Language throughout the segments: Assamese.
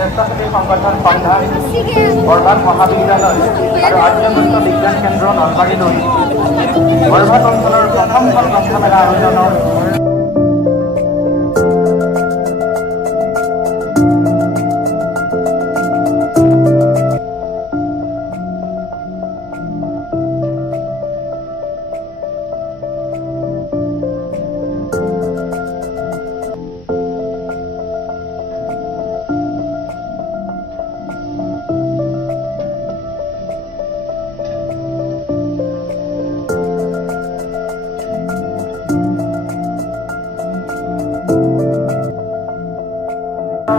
স্বেচ্ছাসেৱী সংগঠন সন্ধান বৰভাগ মহাবিদ্যালয় আৰু আৰ্যদত্ত বিজ্ঞান কেন্দ্ৰ নলবাৰীলৈ বৰভাগ অঞ্চলৰ প্ৰথমখন গ্ৰন্থমেলা আয়োজনৰ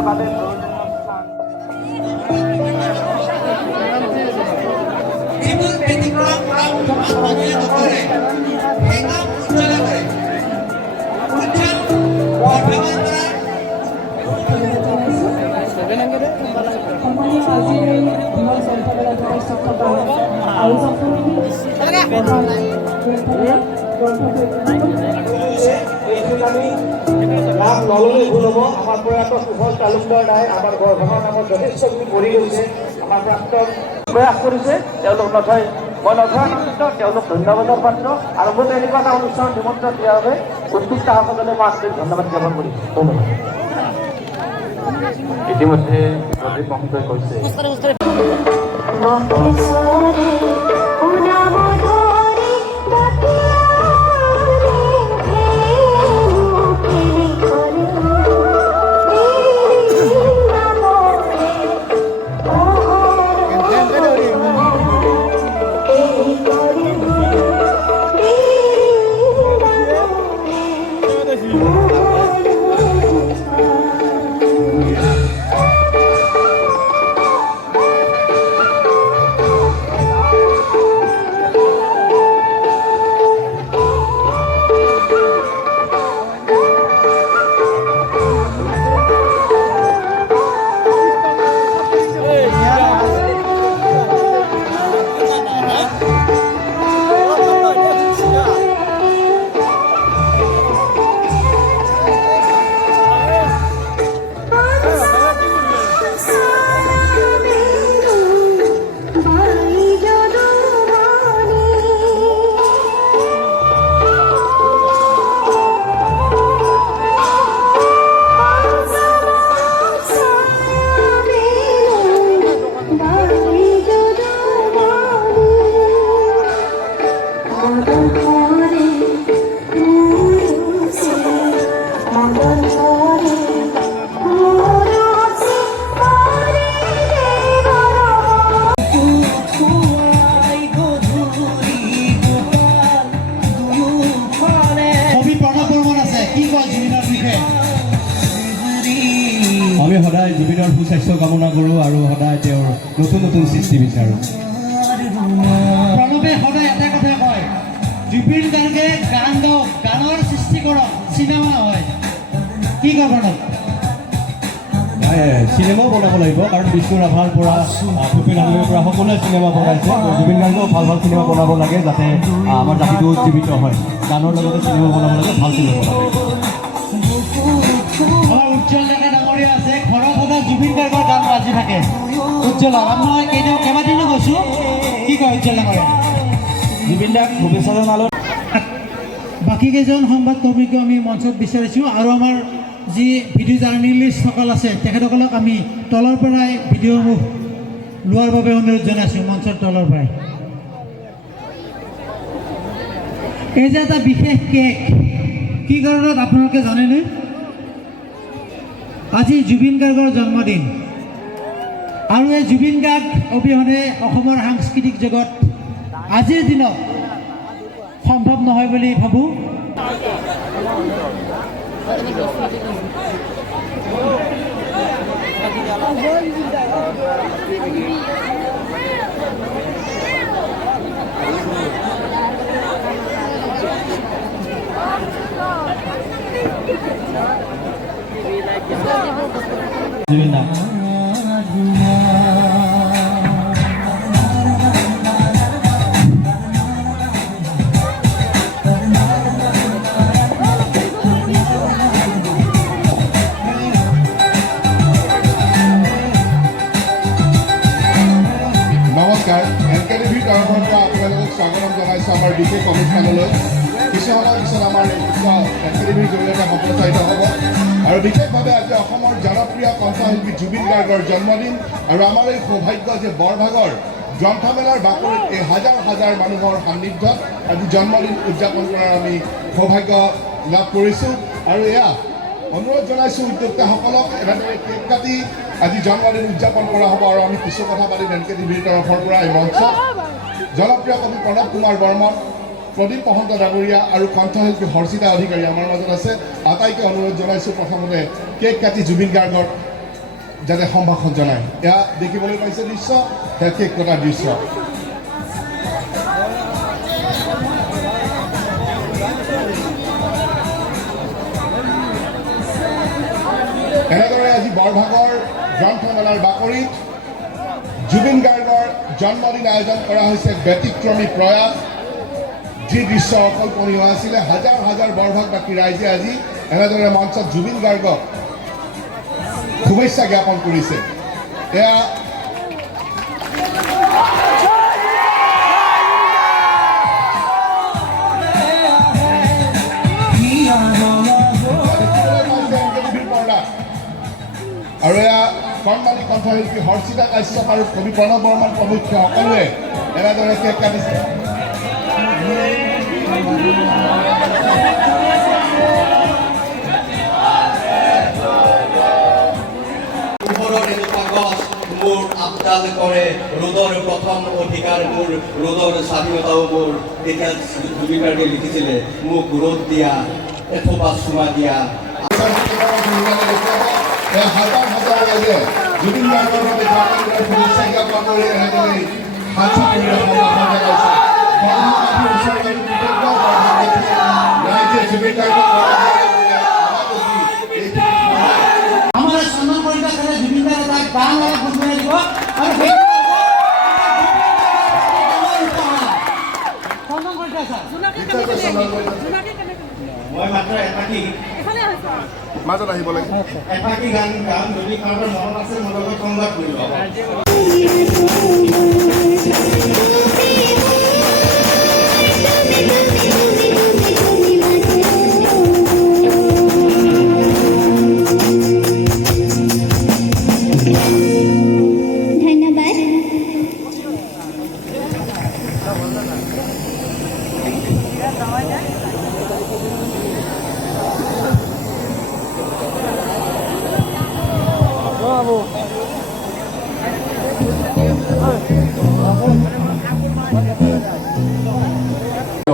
বাবে প্ৰয়োজনীয় স্থান যিবোৰ ব্যতিক্ৰম কাম মানুহে নকৰে সেই কাম উজ্জ্বল কৰে উজ্জ্বল বৰ্ধমান কৰা নাম নললে ভুল হ'ব আমাৰ প্ৰয়াত সুফল তালুকদাৰ নাই আমাৰ ঘৰখনৰ নামত যথেষ্টখিনি পৰি গৈছে আমাৰ প্ৰাক্তন প্ৰয়াস কৰিছে তেওঁলোক নথয় মই নথয় আনন্দিত তেওঁলোক ধন্যবাদৰ পাত্ৰ আৰু মোক এনেকুৱা এটা অনুষ্ঠানত নিমন্ত্ৰণ দিয়াৰ বাবে উদ্যোক্তাসকলে মই আন্তৰিক ধন্যবাদ জ্ঞাপন কৰিছোঁ ধন্যবাদ ইতিমধ্যে প্ৰদীপ মহোদয় কৈছে আমি সদায় জুবিনৰ সুস্বাস্থ্য কামনা কৰোঁ আৰু সদায় তেওঁৰ নতুন নতুন সৃষ্টি বিচাৰোঁ প্ৰণৱে সদায় এটা কথা কয় জুবিন গাৰ্গে গান গাওক গানৰ সৃষ্টি কৰক চিনেমা নহয় কি কয় প্ৰণৱ চিনেমাও বনাব লাগিব কাৰণ বিষ্ণু ৰাভাৰ পৰা ভূপেন হাজৰিকাৰ পৰা সকলোৱে চিনেমা বনাইছে জুবিন গাৰ্গেও ভাল ভাল চিনেমা বনাব লাগে যাতে আমাৰ জাতিটো উজ্জীৱিত হয় গানৰ লগতে চিনেমা বনাব লাগে ভাল চিনেমা বনাব লাগে আমাৰ উজ্জ্বল ডেকা ডাঙৰীয়া আছে ঘৰত সদায় জুবিন গাৰ্গৰ গান বাজি থাকে উজ্জ্বল মই কেইবাদিনো গৈছোঁ কি কয় উজ্জ্বল ডাঙৰীয়া জুবিন দাক ভৱিষ্যতৰ নালত বাকী কেইজন সংবাদ কৰ্মীকো আমি মঞ্চত বিচাৰিছোঁ আৰু আমাৰ যি ভিডিঅ' জাৰ্নেলিষ্টসকল আছে তেখেতসকলক আমি তলৰ পৰাই ভিডিঅ'সমূহ লোৱাৰ বাবে অনুৰোধ জনাইছোঁ মঞ্চৰ তলৰ পৰাই এই যে এটা বিশেষ কেক কি কাৰণত আপোনালোকে জানেনে আজি জুবিন গাৰ্গৰ জন্মদিন আৰু এই জুবিন গাৰ্গ অবিহনে অসমৰ সাংস্কৃতিক জগত আজিৰ দিনত সম্ভৱ নহয় বুলি ভাবোঁ জুবিন দা বিশেষ অনুষ্ঠানলৈ কিছু সময়ৰ পিছত আমাৰ একাডেমীৰ জৰিয়তে সম্প্ৰচাৰিত হ'ব আৰু বিশেষভাৱে আজি অসমৰ জনপ্ৰিয় কণ্ঠশিল্পী জুবিন গাৰ্গৰ জন্মদিন আৰু আমাৰ এই সৌভাগ্য যে বৰভাগৰ গ্ৰন্থমেলাৰ বাকৰিত এই হাজাৰ হাজাৰ মানুহৰ সান্নিধ্যত আজি জন্মদিন উদযাপন কৰাৰ আমি সৌভাগ্য লাভ কৰিছোঁ আৰু এয়া অনুৰোধ জনাইছোঁ উদ্যোক্তাসকলক এনেদৰে কেক কাটি আজি জন্মদিন উদযাপন কৰা হ'ব আৰু আমি কিছু কথা পাতিম এনকে টিভিৰ তৰফৰ পৰা এই মঞ্চত জনপ্ৰিয় কবি প্ৰণৱ কুমাৰ বৰ্মন প্ৰদীপ মহন্ত ডাঙৰীয়া আৰু কণ্ঠশিল্পী হৰ্ষিতা অধিকাৰী আমাৰ মাজত আছে আটাইকে অনুৰোধ জনাইছোঁ প্ৰথমতে কেক কাটি জুবিন গাৰ্গক যাতে সম্ভাষণ জনায় এয়া দেখিবলৈ পাইছে দৃশ্য সেয়া কেক কটাৰ দৃশ্য এনেদৰে আজি বৰভাগৰ গ্ৰন্থমেলাৰ বাকৰিত জুবিন গাৰ্গৰ জন্মদিন আয়োজন কৰা হৈছে ব্যতিক্ৰমী প্ৰয়াস যি দৃশ্য অকল্পনীয় আছিলে হাজাৰ হাজাৰ বৰভাগবাসী ৰাইজে আজি এনেদৰে মঞ্চত জুবিন গাৰ্গক শুভেচ্ছা জ্ঞাপন কৰিছে এয়া আৰু এয়া কৰ্ণালী কণ্ঠশিল্পী হৰ্ষিতা কাশ্যপ আৰু কবি প্ৰণৱ বৰ্মন প্ৰমুখ্য সকলোৱে এনেদৰে কেক কাটিছে মোৰ আপডাল কৰে ৰোদৰ প্ৰথম অধিকাৰ মোৰ ৰোদৰ স্বাধীনতাও মোৰ তেতিয়া জুবিন গাৰ্গে লিখিছিলে মোক ৰ'দ দিয়া এথোপা চুমা দিয়া হাজাৰ হাজাৰ ৰাইজে জুবিন গাৰ্গৰ বাবে শুভেচ্ছা জ্ঞাপন কৰি এনেদৰে সাক্ষী ৰাইজে জুবিন গাৰ্গক আমাৰ সন্মান কৰিবা কাৰণে জুবিন গাৰ্গে তাক গান আৰু গুণগান দিব আৰু সেই সন্মান কৰিবা ছাৰ মই মাত্ৰ এফাকি মাজত আহিব লাগে এফাকি গান গান যদি কাৰোবাৰ মনত আছে মোৰ লগত সংবাদ কৰিব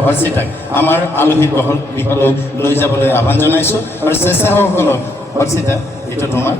হৰ্ষিতাক আমাৰ আলহী গৃহলৈ লৈ যাবলৈ আহ্বান জনাইছোঁ আৰু স্বেচ্ছাসেৱকসকলক হৰ্ষিতা এইটো তোমাৰ